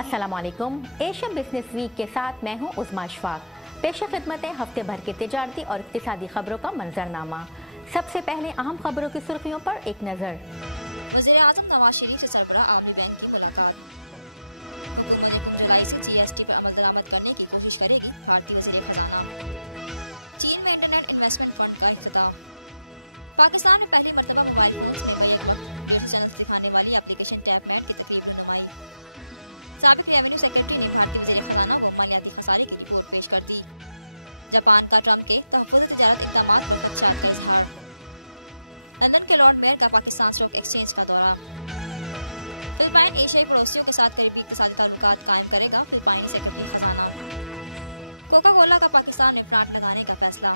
अस्सलाम वालेकुम। Asia business week के साथ मैं हूं उस्मा अशफाक। पेश खिदमत है हफ्ते भर के तिजारती और इक्तिसादी खबरों का मंजरनामा। सबसे पहले अहम खबरों की सुर्खियों पर एक नजर। वज़ीर आज़म नवाज शरीफ से सरबराह आवामी बैंक की मुलाकात। हुकूमत 1 जुलाई से GST पर अमल दरामद करने की कोशिश करेगी, भारतीय वज़ीर खजाना। चीन में इंटरनेट इन्वेस्टमेंट फंड का इफ्तिताह। पाकिस्तान में पहली मरतबा मोबाइल फोन्स में बैक वक्त 150 चैनल्स दिखाने वाली एप्लीकेशन टैपमेट की तकरीब रुनुमाई। साबिक रेवेन्यू सेक्रेटरी ने भारतीय वज़ीर खजाना को मालियाती खसारे की रिपोर्ट पेश कर दी। जापान का ट्रंप के तहफ़्फ़ुज़ तिजारत इक़दामात पर खदशात का इजहार। लंदन के लॉर्ड मेयर का पाकिस्तान स्टॉक एक्सचेंज का दौरा। फिलिपाइन एशियाई पड़ोसियों के साथ करीबी इक़्तिसादी ताल्लुकात कायम करेगा, फिलिपाइनी सेक्रेटरी खजाना। कोका कोला का पाकिस्तान में प्लांट लगाने का फैसला।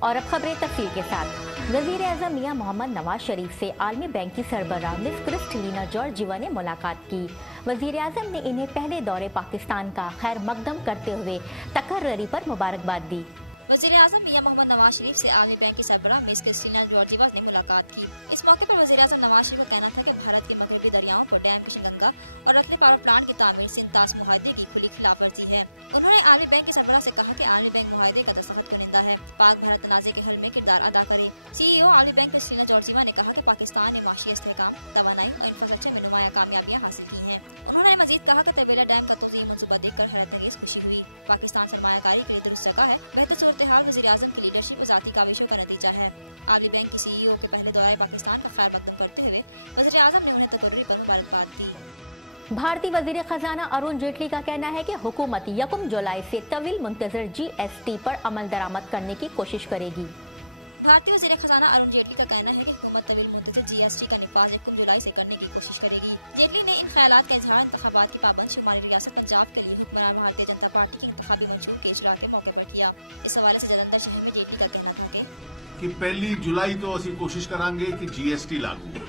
और अब खबरें तफसील के साथ। वज़ीर आज़म मियां मोहम्मद नवाज शरीफ से आलमी बैंक की सरबराह मिस क्रिस्टलिना जॉर्जिवा ने मुलाकात की। वज़ीर आज़म ने इन्हें पहले दौरे पाकिस्तान का खैर मकदम करते हुए तकर्ररी पर मुबारकबाद दी। वज़ीर आज़म मियां मोहम्मद नवाज शरीफ से आलमी बैंक की सरबराह मिस क्रिस्टलिना जॉर्जिवा ने मुलाकात की। इस मौके पर वज़ीर आज़म नवाज शरीफ का कहना था कि भारत के मगरबी दरियाओं पर डैम किशनगंगा और रतले पावर प्लांट की तामीर सिंतास मुआहदे की खुली खिलाफवर्जी है। उन्होंने आलमी बैंक की सरबराह से कहा कि आलमी बैंक मुआहदे का दस्तखत कुनिंदा है, पाक भारत तनाज़े के हल में किरदार अदा करे। CEO आलमी बैंक क्रिस्टलिना जॉर्जिवा ने कहा कि पाकिस्तान ने माशी इस्तेहकाम, तवानाई और इंफ्रास्ट्रक्चर में नुमाया कामयाबियाँ हासिल की हैं। उन्होंने मजीद कहा कि तवेला डैम का तोज़ी मंसूबा देखकर हैरत अंगेज खुशी हुई। पाकिस्तान सरमायाकारी के लिए दुरुस्त जगह है, बेहतर सूरत हाल वज़ीर आज़म की लीडरशिप और ज़ाती काविशों का नतीजा है। आलमी बैंक की CEO के पहले दौरे पाकिस्तान का खैर मकदम करते हुए वज़ीर आज़म ने उन्हें तकर्री पर मुबारकबाद दी। भारतीय वज़ीर खजाना अरुण जेटली का कहना है कि हुकूमत 1 जुलाई से तवील मुंतज़र GST पर अमल दरामद करने की कोशिश करेगी। भारतीय वज़ीर खजाना अरुण जेटली का कहना है कि हुकूमत तवील मुंतज़र GST का निफाज 1 जुलाई से करने की कोशिश करेगी। जेटली ने इन ख्यालात का इजहार इंतखाबात की पाबंद शुमारी रियासत पंजाब के लिए हुक्मरान भारतीय जनता पार्टी के इंतखाबी मंशूर के इजरा के मौके पर किया। इस हवाले से जलंधर शहर में जेटली का कहना था कि 1 जुलाई तो ਅਸੀਂ कोशिश करांगे कि GST लागू हो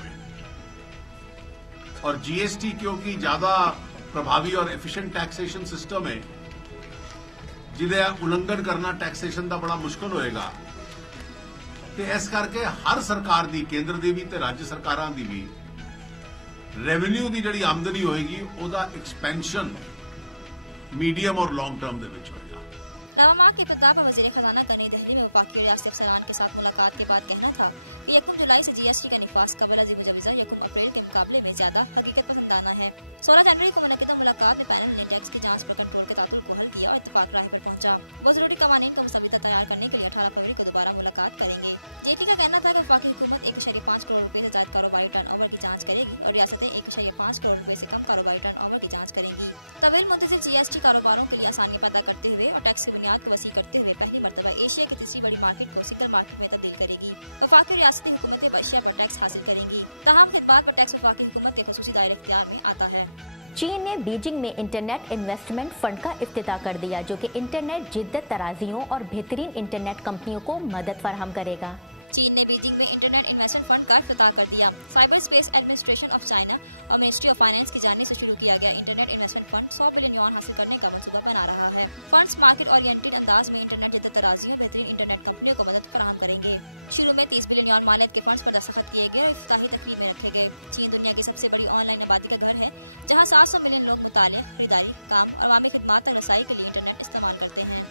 और GST क्योंकि ज्यादा प्रभावी और एफिशिएंट टैक्सेशन सिस्टम है जिहदा उल्लंघन करना टैक्सेशन का बड़ा मुश्किल होएगा ते इस करके हर सरकार दी केंद्र दी भी ते राज्य सरकारां दी भी रेवेन्यू दी जिहड़ी आमदनी होएगी ओदा एक्सपेंशन मीडियम और लॉन्ग टर्म दे विच होएगा। रवा माह के इब्तिदा पर वज़ीर खजाना का नई दिल्ली में वफाकी और रियासती अफसरान के साथ मुलाकात के बाद कहना था कि 1 जुलाई से GST का निफाज कबल अज़ी मुजविज़ा 1 अप्रैल के मुकाबले में ज्यादा हकीकत पसंदाना है। 16 जनवरी को मुनक़िदा मुलाकात में पैनल ने टैक्स की जांच पर कंट्रोल के तातुल को हल किया और इत्तफाक राह पर पहुंचा। वो ज़रूरी कवानीन का मुसविदा तैयार करने के लिए 18 फरवरी को दोबारा मुलाकात करेंगे। जेटली का कहना था कि वफाकी हुकूमत 1.5 करोड़ रुपए से ज्यादा कारोबारी टर्नओवर की जांच करेगी और रियासतें 1.5 करोड़ रुपए से कम कारोबारी टर्नओवर की जांच करेंगी। तवील मुंतज़िर GST कारोबारों के लिए आसानियां पैदा करते हुए और टैक्स की बुनियाद को वसी करते हुए पहली मरतबा एशिया की तीसरी बड़ी मार्केट को सिंगल मार्केट में तब्दील करेगी। वफाकी रियासती हुकूमतें अशिया पर टैक्स हासिल करेंगी, तमाम खिदमात पर टैक्स वफाकी हुकूमत के खुसूसी दायरे इख्तियार में आता है। चीन ने बीजिंग में इंटरनेट इन्वेस्टमेंट फंड का इफ्तिताह कर दिया, जो कि इंटरनेट जिद्दत तराजियों और बेहतरीन इंटरनेट कंपनियों को मदद फराहम करेगा। चीन ने बीजिंग में इंटरनेट इन्वेस्टमेंट फंड का इफ्तिताह कर दिया। Cyber space administration of China और मिनिस्ट्री ऑफ फाइनेंस की जानिब से शुरू किया गया internet investment fund 100 billion yuan हासिल करने का मंसूबा बना रहा है। फंड्स मार्केट ओरिएंटेड अंदाज में इंटरनेट जिद्दत तराजियों बेहतरीन इंटरनेट कंपनियों को मदद फराहम करेंगे। शुरू में 30 बिलियन युआन मालियत के फंड्स पर दस्तखत किए गए और इफ्तिताही तकरीब में रखे गए। चीन दुनिया की सबसे बड़ी ऑनलाइन आबादी का घर है, जहाँ 700 मिलियन लोग मुताले, खरीदारी, काम और अवामी खिदमात तक रसाई के लिए इंटरनेट इस्तेमाल करते हैं।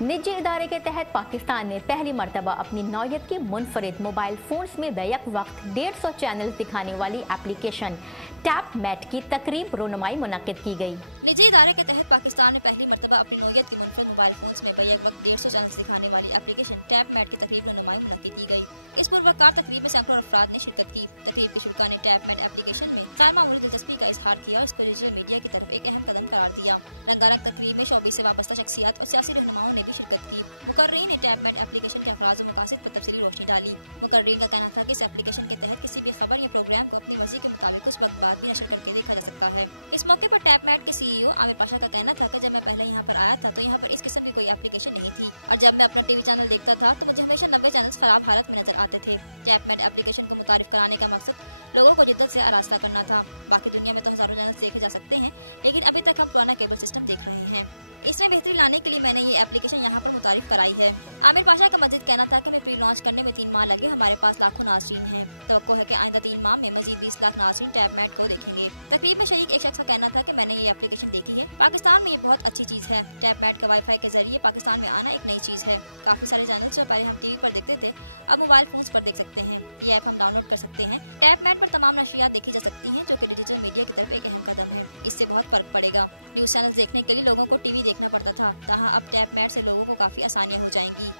निजी इदारे के तहत पाकिस्तान ने पहली मरतबा अपनी नौयत की मुनफरिद मोबाइल फोन्स में बैक वक्त 150 चैनल दिखाने वाली एप्लीकेशन टैपमेट की तकरीब रोनुमाई मुनक्किद की गई। निजी इदारे के तहत पाकिस्तान में पहली मरतबा अपनी नौयत की मुनफरिद मोबाइल फोन्स में बैक वक्त 150 चैनल दिखाने वाली एप्लीकेशन टैपमेट की तकरीब रोनुमाई मुनक्किद की गई। इस पुरवकार तकरीब में सैकड़ों अफराद ने शिरकत की। तकरीब के शुरका ने टैपमेट एप्लीकेशन में गैर मामूली दिलचस्पी का इजहार किया और इसको डिजिटल मीडिया की तरफ एक अहम कदम करार दिया। रंगारंग तकरीब में शोबे से वाबस्ता शख्सियात और सियासी रहनुमाओं ने भी शिरकत की। मुकर्रीन ने टैपमेट एप्लीकेशन के अखराज और मकासद पर तफसीली रोशनी डाली। मुकर्रीन का कहना था कि इस एप्लीकेशन के तहत किसी भी खबर या प्रोग्राम को अपनी मर्जी के मुताबिक कुछ वक्त बाद भी नशर करके देखा जा सकता है। इस मौके पर टैपमेट के CEO आमिर पाशा का कहना था कि जब मैं पहले यहाँ पर आया था तो यहाँ पर इस किस्म की कोई एप्लीकेशन नहीं थी और जब मैं अपना टीवी चैनल देखता था तो मुझे हमेशा 90 चैनल्स खराब हालत में नजर आते थे। टैपमेट एप्लीकेशन को मुतारिफ कराने का मकसद लोगों को जिद्दत से आरास्ता करना था। बाकी दुनिया में तो हजारों चैनल्स देखे जा सकते हैं, लेकिन अभी तक हम पुराना केबल सिस्टम देख रहे हैं। इसमें बेहतरी लाने के लिए मैंने ये एप्लीकेशन यहाँ पर मुतारिफ कराई है। आमिर पाशा का मजीद कहना था कि हमें प्री लॉन्च करने में 3 माह लगे, हमारे पास लाखों नाज़रीन हैं। तवक्को है कि आइंदा 3 माह में मजीद 20 लाख नाज़रीन टैप मैट को देखेंगे। तकरीब में शरीक एक शख्स का कहना था कि मैंने ये एप्लीकेशन देखी है, पाकिस्तान में ये बहुत अच्छी चीज़ है। टैप मैट का वाईफाई के जरिए पाकिस्तान में आना एक नई चीज़ है। काफ़ी सारे चैनल जो पहले हम टीवी पर देखते थे अब मोबाइल फोन्स पर देख सकते हैं। ये ऐप हम डाउनलोड कर सकते हैं। टैप मैट पर तमाम नशियात देखी जा सकती हैं, जो कि डिजिटल मीडिया की तरफ एक अहम कदम है। इससे बहुत फर्क पड़ेगा। न्यूज़ चैनल देखने के लिए लोगों को टीवी देखना पड़ता था, तहाँ अब टैप मैट से लोगों को काफ़ी आसानियाँ हो जाएंगी।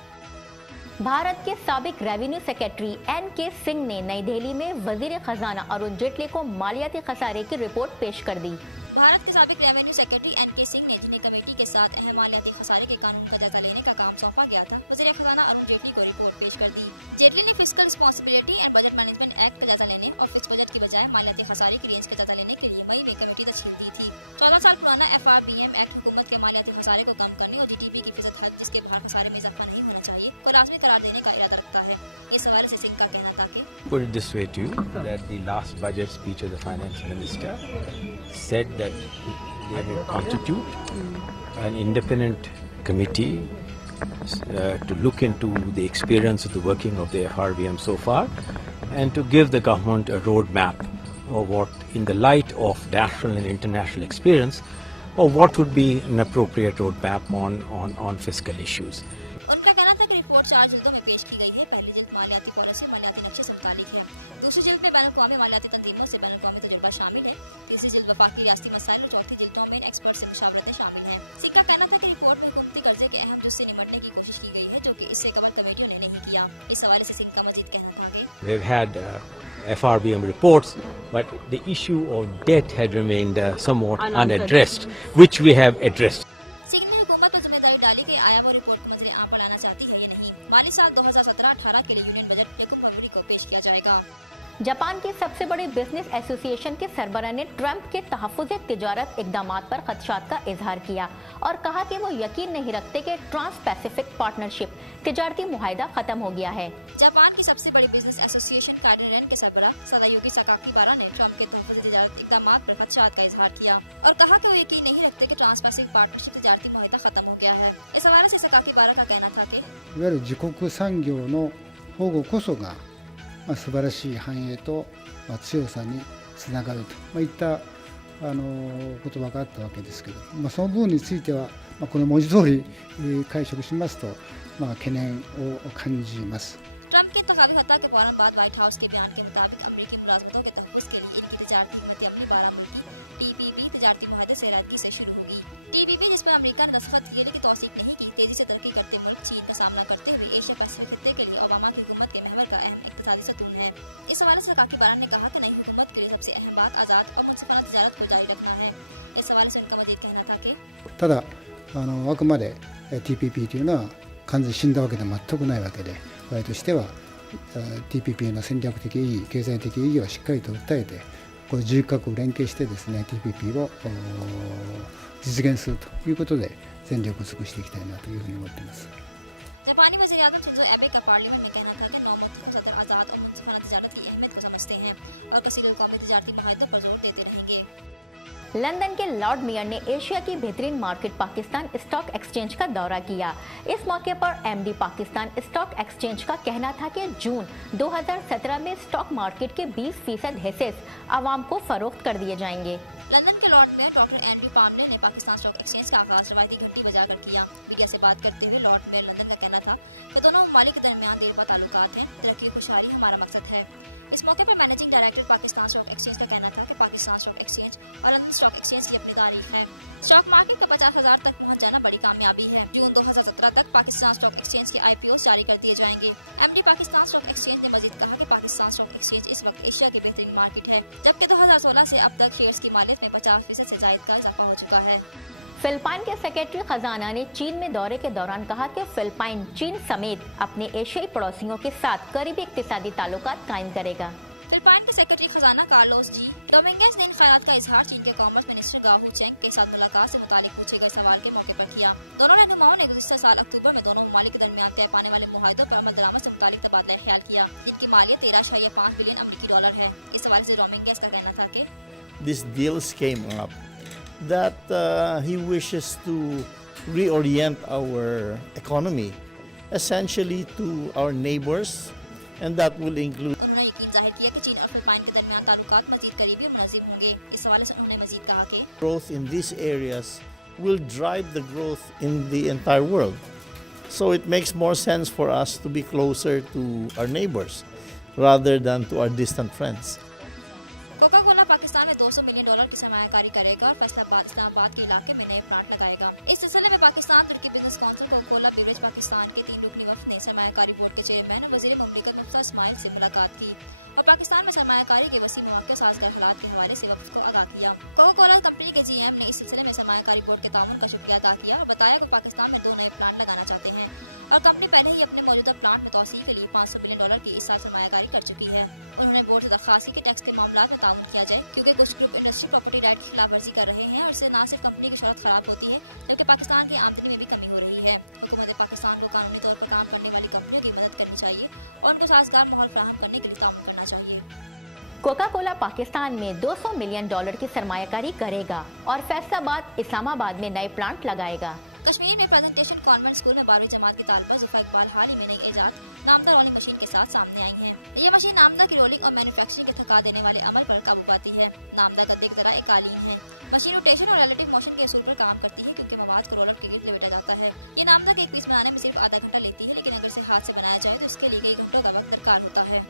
भारत के साबिक रेवेन्यू सेक्रेटरी एन.के. सिंह ने नई दिल्ली में वजीर खजाना अरुण जेटली को मालियाती खसारे की रिपोर्ट पेश कर दी। भारत के साबिक रेवेन्यू सेक्रेटरी एन.के. सिंह ने, जिन्हें कमेटी के साथ अहम मालियाती खसारे के कानून का जायजा लेने का काम सौंपा गया था, वजीर खजाना अरुण जेटली को रिपोर्ट पेश कर दी। जेटली ने fiscal responsibility and budget management act का जायजा लेने और फिक्स बजट की बजाय मालियाती खसारे की रेंज का जायजा लेने के लिए मई में कमेटी तश्कील दी थी। 14 साल पुराना FRBM एक्ट हुकूमत के मालियाती खसारे को कम करने और GDP की फीसद हद जिसके बाहर खसारे में इजाफा नहीं होना चाहिए को लाजमी करार देने का इरादा रखता है। इस हवाले से सिंह का कहना था कि Put it this way to you that the last budget speech of the finance minister said that they will constitute an independent committee to look into the experience of the working of the FRBM so far and to give the government a roadmap of what, in the light of national and international experience, or what would be an appropriate roadmap on fiscal issues. उनका कहना था कि report 4 जिल्दों में पेश की गई है। पहली जिल्द मालियाती पॉलिसी और मालियाती नक्शे से मुतालिक है। दूसरी जिल्द में बैनुल-अक़वामी मालियाती तंजीमों से बैनुल-अक़वामी तजुर्बा शामिल है। तीसरी जिल्द वफाकी रियासती मसाइल और चौथी जिल्दों में एक्सपर्ट से मुशावरतें शामिल हैं। सिंह का कहना था कि रिपोर्ट में हुकूमती कर्जे के अहम जुज़ से निमटने की कोशिश की गई है, जो कि इससे कबल कमेटियों ने नहीं किया। इस हवाले से सिंह का मजीद कहना था कि We've had FRBM reports, but the issue of debt had remained somewhat unaddressed, which we have addressed. Singh ने हुकूमत पर जिम्मेदारी डाली कि आया वो रिपोर्ट को मंजर आम पर लाना चाहती है या नहीं। माली साल 2017-18 के लिए यूनियन बजट 1 फरवरी को पेश किया जाएगा। जापान की सबसे बड़ी बिजनेस एसोसिएशन के सरबराह ने ट्रंप के तहफ़्फ़ुज़ तिजारत इक़दामात पर खदशात का इजहार किया और कहा कि वो यकीन नहीं रखते कि ट्रांस पैसिफिक पार्टनरशिप तिजारती मुआहिदा खत्म हो गया है। जापान की सबसे बड़ी बिजनेस एसोसिएशन काइडेन के सरबराह सदायुकी साकाकीबारा ने ट्रंप के तहफ़्फ़ुज़ तिजारत इक़दामात पर खदशात का इजहार किया और कहा कि वो यकीन नहीं रखते कि ट्रांस पैसिफिक पार्टनरशिप तिजारती मुआहिदा खत्म हो गया है। इस हवाले से साकाकीबारा का कहना था कि いわゆる自国産業の保護こそが、素晴らしい繁栄と、強さにつながると、いった言葉があったわけですけど、その部分については、この文字通り解釈しますと、懸念を感じます。 ट्रंप के इंतखाबी फतह के फौरन बाद व्हाइट हाउस के बयान के मुताबिक अमरीकी मुलाजमतों के तहफ़्फ़ुज़ के लिए इनकी तिजारती हिकमत अमली 12 मुल्की TPP तिजारती मुआहदे से अलीहदगी से शुरू होगी। TPP जिस पर अमरीका ने दस्तखत किए लेकिन तौसीक नहीं की, तेजी से तरक्की करते मुल्क चीन का सामना करते हुए एशिया पैसिफिक खित्ते के लिए ओबामा की हुकूमत के महवर का अहम इक़्तिसादी सतून है। इस हवाले से साकाकीबारा ने कहा कि नई हुकूमत के लिए सबसे अहम बात आज़ाद और मुनसिफाना तिजारत को जारी रखना है। इस हवाले से उनका मजीद कहना था कि ただあくまで TPP というのは完全に死んだわけでは全くないわけで、我々としては TPP の戦略的意義、経済的意義をしっかりと訴えて、これ11カ国連携してですね TPP を実現するということで全力を尽くしていきたいなというふうに思っています。 जापानी वज़ीर-ए-आज़म शिंजो एबे का पार्लियामेंट में कहना था कि नौ मुंतखब सदर आज़ाद और मुनसिफाना तिजारत की अहमियत को समझते हैं और कसीर कौमी तिजारती मुआहिदों पर जोर देते रहेंगे। लंदन के लॉर्ड मेयर ने एशिया की बेहतरीन मार्केट पाकिस्तान स्टॉक एक्सचेंज का दौरा किया। इस मौके पर MD पाकिस्तान स्टॉक एक्सचेंज का कहना था कि जून 2017 में स्टॉक मार्केट के 20% हिस्से आवाम को फरोख्त कर दिए जाएंगे। लंदन के लॉर्ड मेयर डॉक्टर एंड्रयू पामले ने पाकिस्तान स्टॉक एक्सचेंज का आगाज रवायती घंटी बजाकर किया। मीडिया से बात करते हुए लॉर्ड मेयर लंदन का कहना था कि दोनों ममालिक के दरमियान देर पा ताल्लुकात हैं, तरक्की खुशहाली हमारा मकसद है। इस मौके पर managing director Pakistan stock exchange का कहना था कि पाकिस्तान स्टॉक एक्सचेंज और लंदन स्टॉक एक्सचेंज की अपनी तारीख है। स्टॉक मार्केट का 50,000 तक पहुंच जाना बड़ी कामयाबी है। जून 2017 तक पाकिस्तान स्टॉक एक्सचेंज के IPOs जारी कर दिए जाएंगे। MD पाकिस्तान स्टॉक एक्सचेंज ने मजीद कहा कि पाकिस्तान स्टॉक एक्सचेंज इस वक्त एशिया की बेहतरीन मार्केट है, जबकि 2016 से अब तक शेयर्स की मालियत में 50% से जायद का इजाफा हो चुका है। फिलिपाइन के सेक्रेटरी खजाना ने चीन में दौरे के दौरान कहा कि फिलिपाइन चीन समेत अपने एशियाई पड़ोसियों के साथ करीबी इक्तिसादी ताल्लुकात कायम करेगा। फिलिपाइन के सेक्रेटरी खजाना कार्लोस जी डोमिंगेज ने इन ख्यालात का इजहार चीन के कॉमर्स मिनिस्टर गाहू चेंग के साथ मुलाकात से मुतालिक पूछे गए सवाल के मौके पर किया। दोनों रहनुमाओं ने गुज़िश्ता साल अक्टूबर में दोनों ममालिक के दरमियान तय पाने वाले मुआहिदों पर अमल दरामद से मुतालिक तबादला ख्याल किया, जिनकी मालियत 13.5 बिलियन अमरीकी डॉलर है। इस हवाले से डोमिंगेज का कहना था कि these deals came up that he wishes to reorient our economy essentially to our neighbors, and that will include उन्होंने यकीन जाहिर किया कि चीन और फिलिपाइन के दरमियान ताल्लुकात मजीद करीबी और मुनज़्ज़म होंगे। इस हवाले से उन्होंने मजीद कहा कि growth in these areas will drive the growth in the entire world. So it makes more sense for us to be closer to our neighbors rather than to our distant friends. Coca Cola Pakistan में $200 million की सरमायाकारी करेगा और फैसलाबाद इस्लामाबाद के इलाके में नए plant लगाएगा। इस सिलसिले में पाकिस्तान तुर्की business council Coca Cola beverage Pakistan के 3 रुकनी वफ्द ने सरमायाकारी बोर्ड के चेयरमैन और वजीर मुमलिकत मुफ्ता इस्माइल से मुलाकात की और पाकिस्तान में सरमायाकारी के वसी मौके और साजगार हालात के हवाले से वफ्द को आगाह किया। कोका कोला कंपनी के GM ने इस सिलसिले में सरमायाकारी बोर्ड के ताउन का शुक्रिया अदा किया और बताया कि पाकिस्तान में 2 नए प्लांट लगाना चाहते हैं और कंपनी पहले ही अपने मौजूदा प्लांट में तोसी के लिए $500 बिलियन की इस साल सरमायाकारी कर चुकी है। उन्होंने बोर्ड से दरख्वास्त की कि टैक्स के मामला में ताउन किया जाए, क्योंकि कुछ ग्रुप इंडस्ट्री प्रॉपर्टी राइट की खिलाफ वर्जी कर रहे हैं और इससे न सिर्फ कंपनी की शोहरत खराब होती है जबकि पाकिस्तान की आमदनी में भी कमी हो रही है। हुकूमत पाकिस्तान को कानूनी तौर पर काम करने वाली कंपनियों की मदद करनी चाहिए और उनको साजगार माहौल फराहम करने के लिए ताउन करना चाहिए। कोका कोला पाकिस्तान में $200 मिलियन की सरमायाकारी करेगा और फैसलाबाद इस्लामाबाद में नए प्लांट लगाएगा। कश्मीर में प्रेजेंटेशन कॉन्वेंट स्कूल में 12वीं जमात की तालिबा जुफा इकबाल हाल ही में नई इजाद नामदा रोलिंग मशीन के साथ सामने आई हैं। ये मशीन नामदा की रोलिंग और मैन्युफैक्चरिंग के थका देने वाले अमल पर काबू पाती है। नामदा गद्दे की तरह एक कालीन है। मशीन रोटेशन और रिलेटिव मोशन के असूल पर काम करती है, क्योंकि मवाद को रोलर के गिर्द लपेटा जाता है। ये नामदा के एक पीस बनाने में सिर्फ आधा घंटा लेती है, लेकिन अगर इसे हाथ से बनाया जाए तो इसके लिए कई घंटों का वक्त दरकार होता है।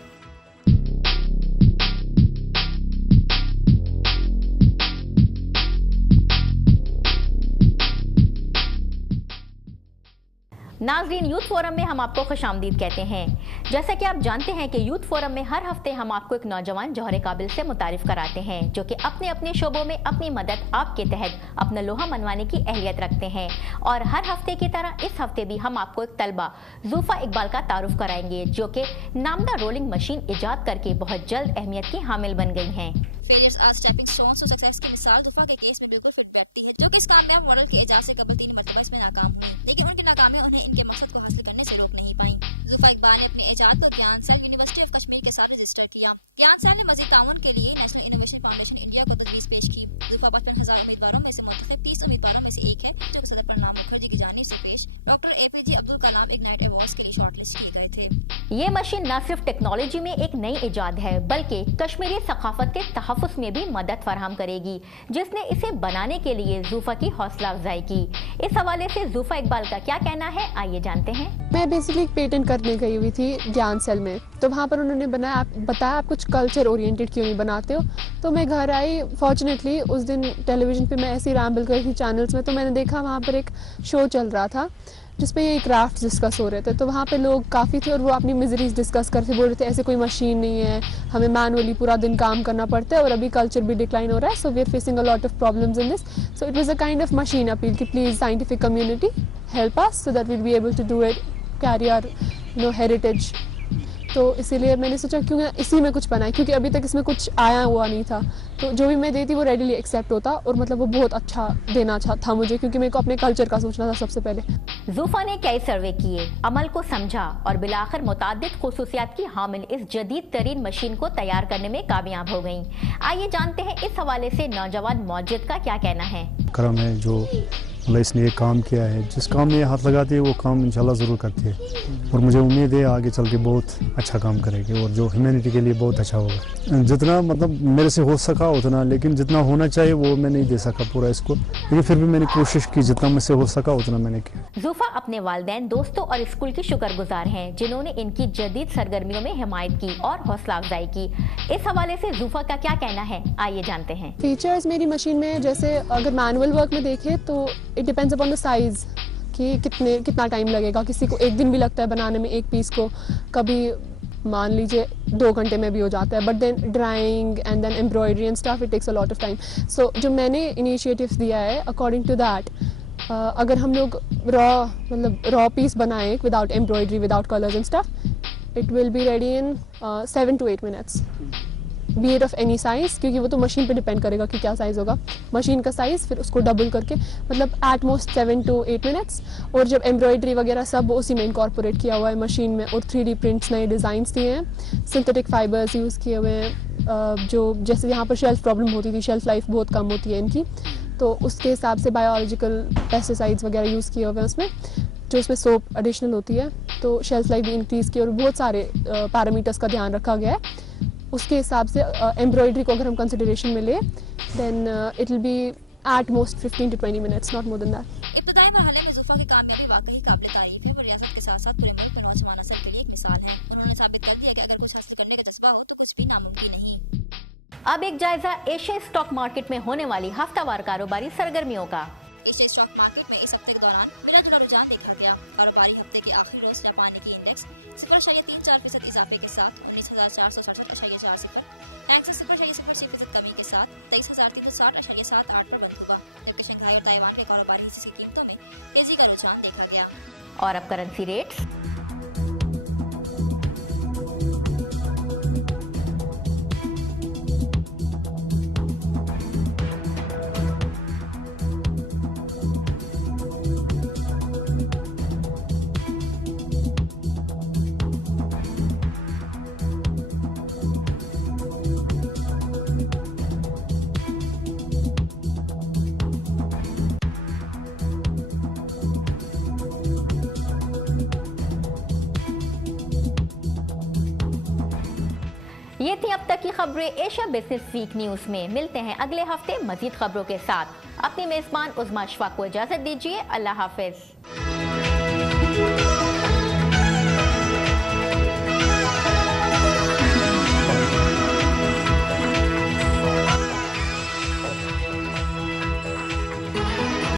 नाज़रीन, यूथ फोरम में हम आपको खुशामदीद कहते हैं। जैसा कि आप जानते हैं कि यूथ फोरम में हर हफ्ते हम आपको एक नौजवान जौहरे काबिल से मुतारिफ कराते हैं जो कि अपने अपने शोबों में अपनी मदद आपके तहत अपना लोहा मनवाने की अहलियत रखते हैं। और हर हफ्ते की तरह इस हफ्ते भी हम आपको एक तलबा जुफा इकबाल का तारुफ कराएंगे जो कि नामदा रोलिंग मशीन इजाद करके बहुत जल्द अहमियत की हामिल बन गई हैं। Failures are stepping stones to success की मिसाल जुफा के केस में बिल्कुल फिट बैठती है, जो कि इस कामयाब मॉडल के इजाद से कबल 3 मरतबा इसमें नाकाम हुई, लेकिन उनकी नाकामियां उन्हें इनके मकसद को हासिल करने से रोक नहीं पाई। जुफा इकबाल ने अपने इजाद को ज्ञान सेल यूनिवर्सिटी ऑफ कश्मीर के साथ रजिस्टर किया। ज्ञान सेल ने मजीद ताउन के लिए नेशनल इनोवेशन फाउंडेशन इंडिया को तजवीज़ पेश की। जुफा 55,000 उम्मीदवारों में से मुंतखब 30 उम्मीदवारों में से एक है, जो सदर प्रणब मुखर्जी की जानिब से पेश doctor APJ Abdul Kalam ignite awards के लिए शॉर्टलिस्ट किए गए थे। ये मशीन न सिर्फ टेक्नोलॉजी में एक नई इजाद है बल्कि कश्मीरी सकाफत के तहफ़्फ़ुज़ में भी मदद फराहम करेगी, जिसने इसे बनाने के लिए जुफा की हौसला अफजाई की। इस हवाले से जुफा इकबाल का क्या कहना है, आइए जानते हैं। मैं बेसिकली एक पेटेंट करने गई हुई थी ज्ञान सेल में, तो वहाँ पर उन्होंने बताया आप कुछ कल्चर ओरिएंटेड क्यों नहीं बनाते हो। तो मैं घर आई, फॉर्चुनेटली उस दिन टेलीविज़न पे मैं ऐसे ही रैम्बल कर रही थी चैनल्स में, तो मैंने देखा वहाँ पर एक शो चल रहा था जिसपे ये क्राफ्ट डिस्कस हो रहे थे। तो वहाँ पे लोग काफ़ी थे और वो अपनी मिजरीज डिस्कस करके बोल रहे थे ऐसे कोई मशीन नहीं है, हमें मैनुअली पूरा दिन काम करना पड़ता है और अभी कल्चर भी डिक्लाइन हो रहा है, so we are facing a lot of problems in this. So it was a kind of machine appeal कि please scientific community help us so that we'll be able to do it, carry our heritage. तो इसीलिए मैंने सोचा क्यों ना इसी में कुछ बनाए, क्योंकि अभी तक इसमें कुछ आया हुआ नहीं था। तो जो भी मैं देती वो रेडीली एक्सेप्ट होता और मतलब वो बहुत अच्छा देना था मुझे, क्योंकि मेरे को अपने कल्चर का सोचना था सबसे पहले। जुफा ने कई सर्वे किए, अमल को समझा और बिलाखिर मुतादिद खुसूसियात की हामिल इस जदीद तरीन मशीन को तैयार करने में कामयाब हो गई। आइए जानते हैं इस हवाले से नौजवान मौजूद का क्या कहना है। करम है जो इसने ये काम किया है, जिस काम में हाथ लगाती है वो काम इंशाल्लाह ज़रूर करती है और मुझे उम्मीद है आगे चल के बहुत अच्छा काम करेगी और जो ह्यूमैनिटी के लिए बहुत अच्छा होगा। जितना मतलब मेरे से हो सका उतना, लेकिन जितना होना चाहिए वो मैं नहीं दे सका पूरा इसको, लेकिन फिर भी मैंने कोशिश की, जितना मुझसे हो सका उतना मैंने किया। जुफा अपने वालिदैन, दोस्तों और स्कूल की शुक्रगुजार हैं जिन्होंने इनकी जदीद सरगर्मियों में हिमायत की और हौसला अफजाई की। इस हवाले से जुफा का क्या कहना है, आइए जानते हैं। फीचर्स मेरी मशीन में, जैसे अगर मैनुअल वर्क में देखें तो it depends upon the size कि कितना टाइम लगेगा। किसी को 1 दिन भी लगता है बनाने में एक पीस को, कभी मान लीजिए 2 घंटे में भी हो जाता है, but then drawing and then embroidery and stuff it takes a lot of time. So जो मैंने इनिशिएटिव्स दिया है अकॉर्डिंग टू दैट, अगर हम लोग रॉ पीस बनाएं without embroidery, without colours and stuff, it will be ready in 7 to 8 minutes, B it of any size, क्योंकि वो तो मशीन पे डिपेंड करेगा कि क्या साइज़ होगा मशीन का साइज़, फिर उसको डबल करके मतलब एट मोस्ट 7 to 8 minutes। और जब एम्ब्रॉयडरी वगैरह सब उसी में इनकॉर्पोरेट किया हुआ है मशीन में, और 3D प्रिंट्स नए डिज़ाइंस दिए हैं, सिंथेटिक फाइबर्स यूज़ किए हुए हैं, जो जैसे यहाँ पर शेल्फ प्रॉब्लम होती थी, शेल्फ लाइफ बहुत कम होती है इनकी, तो उसके हिसाब से बायोलॉजिकल पेस्टिसाइड्स वगैरह यूज़ किए हुए उसमें, जो उसमें सोप एडिशनल होती है, तो शेल्फ लाइफ भी इंक्रीज़ की और बहुत सारे पैरामीटर्स का ध्यान रखा गया है। उसके हिसाब से एम्ब्रॉयडरी को अगर हम कंसिडरेशन में लें, then it will be at most 15 to 20 minutes, not more than that. इब्तदाई मरहले में ज़ुफ़ा की कामयाबी वाकई काबिल तारीफ है। वो रियासत के साथ साथ पूरे मुल्क में नौजवान नस्ल के लिए एक मिसाल हैं। उन्होंने साबित कर दिया कि अगर कुछ हासिल करने का जज्बा हो तो कुछ भी नामुमकिन नहीं। अब एक जायजा एशियाई स्टॉक मार्केट में होने वाली हफ्तावार कारोबारी सरगर्मियों का। एशियाई स्टॉक मार्केट में इस हफ्ते के दौरान मिला जुला रुझान देखा गया। कारोबारी हफ्ते के आखिरी रोज जापान निकी इंडेक्स 0.34% इजाफे के साथ 19,467.40, हैंगसेंग 0.06% कमी के साथ 23,360.78 पर बंद हुआ, जबकि शंघाई और ताइवान के कारोबारी हिस्से की कीमतों में तेजी का रुझान देखा गया। और अब करेंसी रेट्स। ये थी अब तक की खबरें एशिया बिजनेस वीक न्यूज में। मिलते हैं अगले हफ्ते मजीद खबरों के साथ। अपनी मेजबान उज़मा अशफाक को इजाजत दीजिए। अल्लाह हाफिज।